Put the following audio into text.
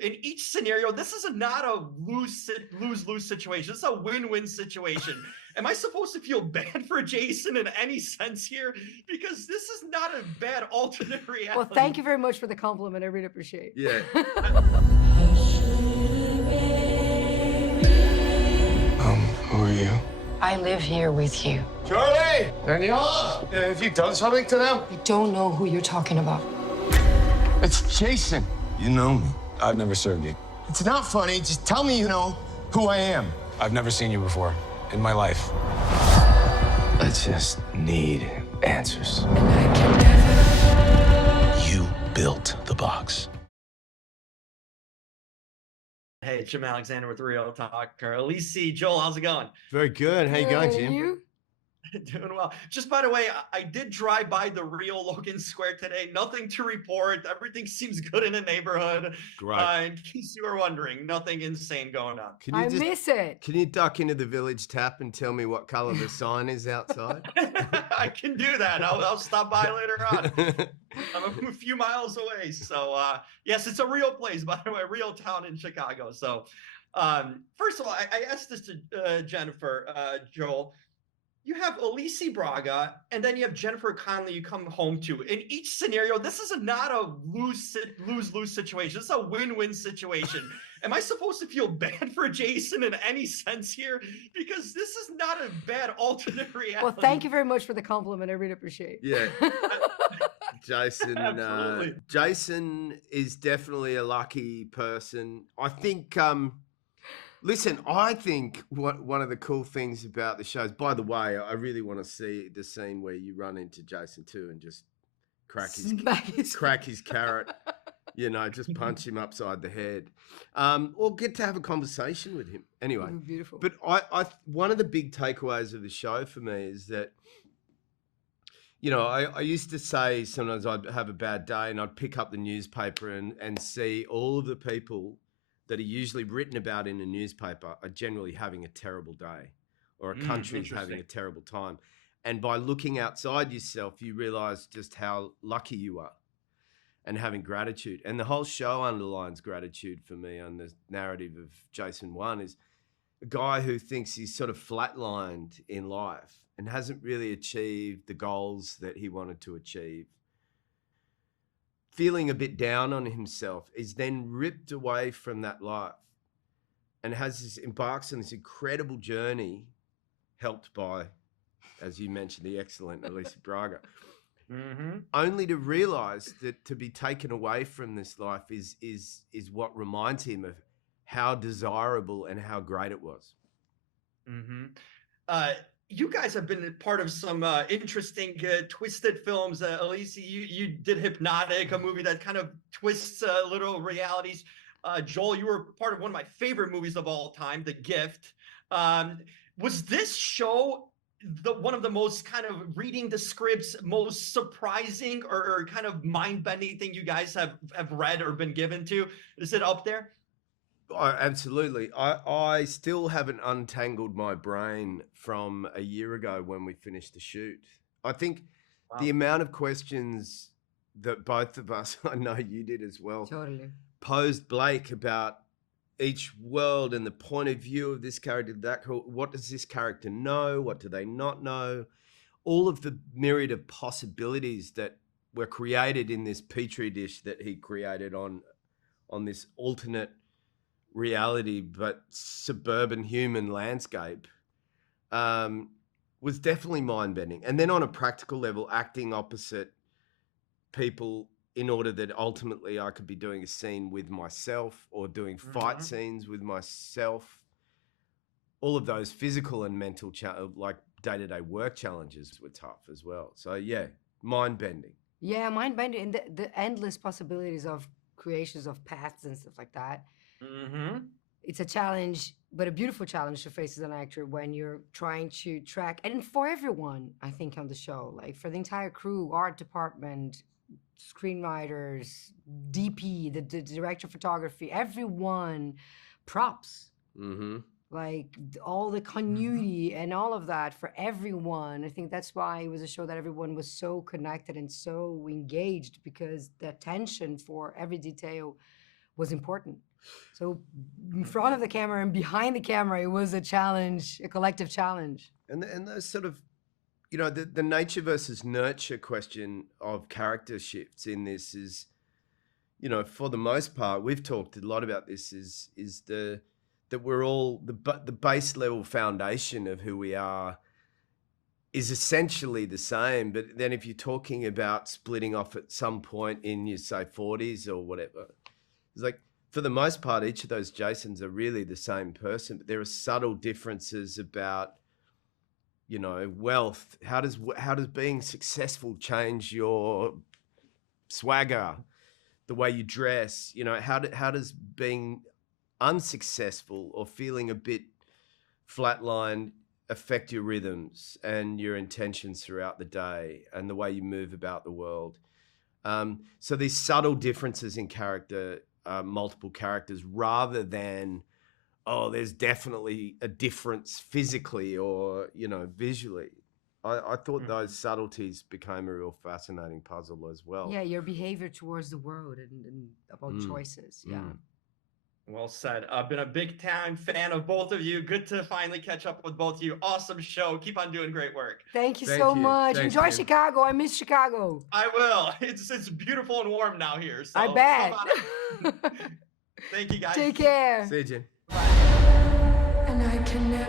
In each scenario, this is not a lose-lose situation. This is a win-win situation. Am I supposed to feel bad for Jason in any sense here? Because this is not a bad alternate reality. Well, thank you very much for the compliment. I really appreciate it. Yeah. Who are you? I live here with you. Charlie! Danielle! Have you done something to them? I don't know who you're talking about. It's Jason. You know me. I've never served you. It's not funny. Just tell me you know who I am. I've never seen you before in my life. I just need answers. You built the box. Hey, Jim Alexander with Real Talk. Alice, Joel, how's it going? Very good. How you going, Jim? You? Doing well. Just by the way, I did drive by the real Logan Square today. Nothing to report. Everything seems good in the neighborhood. Great. In case you were wondering, nothing insane going on. Can you I miss it. Can you duck into the village tap and tell me what color the sign is outside? I can do that. I'll stop by later on. I'm a few miles away. So, yes, it's a real place, by the way, a real town in Chicago. So, first of all, I asked this to Jennifer, Joel. You have Alice Braga, and then you have Jennifer Connelly you come home to. In each scenario, this is not a lose-lose situation. This is a win-win situation. Am I supposed to feel bad for Jason in any sense here? Because this is not a bad alternate reality. Well, thank you very much for the compliment. I really appreciate it. Yeah. Jason, Absolutely. Jason is definitely a lucky person. I think, listen, I think one of the cool things about the shows, by the way, I really want to see the scene where you run into Jason too and just crack his carrot, just punch him upside the head. Or get to have a conversation with him. Anyway, Beautiful. but I one of the big takeaways of the show for me is that, I used to say sometimes I'd have a bad day and I'd pick up the newspaper and see all of the people that are usually written about in a newspaper are generally having a terrible day, or a country is having a terrible time. And by looking outside yourself, you realize just how lucky you are and having gratitude. And the whole show underlines gratitude for me on the narrative of Jason 1 is a guy who thinks he's sort of flatlined in life and hasn't really achieved the goals that he wanted to achieve. Feeling a bit down on himself, is then ripped away from that life and embarks on this incredible journey, helped by, as you mentioned, the excellent Alice Braga, only to realize that to be taken away from this life is what reminds him of how desirable and how great it was. You guys have been part of some interesting twisted films. Alice, you did Hypnotic, a movie that kind of twists little realities. Joel, you were part of one of my favorite movies of all time, The Gift. Was this show one of the most kind of reading the scripts, most surprising or kind of mind-bending thing you guys have read or been given to? Is it up there? Oh, absolutely. I still haven't untangled my brain from a year ago when we finished the shoot. I think the amount of questions that both of us, I know you did as well, Totally. posed Blake about each world and the point of view of this character, what does this character know? What do they not know? All of the myriad of possibilities that were created in this petri dish that he created on this alternate reality but suburban human landscape was definitely mind-bending. And then on a practical level, acting opposite people in order that ultimately I could be doing a scene with myself or doing fight scenes with myself. All of those physical and mental like day-to-day work challenges were tough as well. So yeah, mind-bending. Yeah, mind-bending, and the endless possibilities of creations of paths and stuff like that. It's a challenge, but a beautiful challenge to face as an actor when you're trying to track, and for everyone, I think, on the show, like for the entire crew, art department, screenwriters, DP, the director of photography, everyone, props. Like all the continuity and all of that for everyone. I think that's why it was a show that everyone was so connected and so engaged, because the attention for every detail was important. So in front of the camera and behind the camera, it was a challenge, a collective challenge. And those sort of, the nature versus nurture question of character shifts in this is, for the most part, we've talked a lot about this, is that we're all, the base level foundation of who we are is essentially the same. But then if you're talking about splitting off at some point in your, say, 40s or whatever, it's like, for the most part, each of those Jasons are really the same person, but there are subtle differences about, wealth. How does being successful change your swagger, the way you dress? How does being unsuccessful or feeling a bit flatlined affect your rhythms and your intentions throughout the day and the way you move about the world? So these subtle differences in character, multiple characters, rather than, there's definitely a difference physically or, visually. I thought those subtleties became a real fascinating puzzle as well. Yeah, your behavior towards the world and about choices. Yeah. Well said. I've been a big time fan of both of you. Good to finally catch up with both of you. Awesome show. Keep on doing great work. Thank you so much. Thanks, Enjoy Tim. Chicago. I miss Chicago. I will. It's beautiful and warm now here. So I bet. Thank you, guys. Take care. See you, Jen. And I can never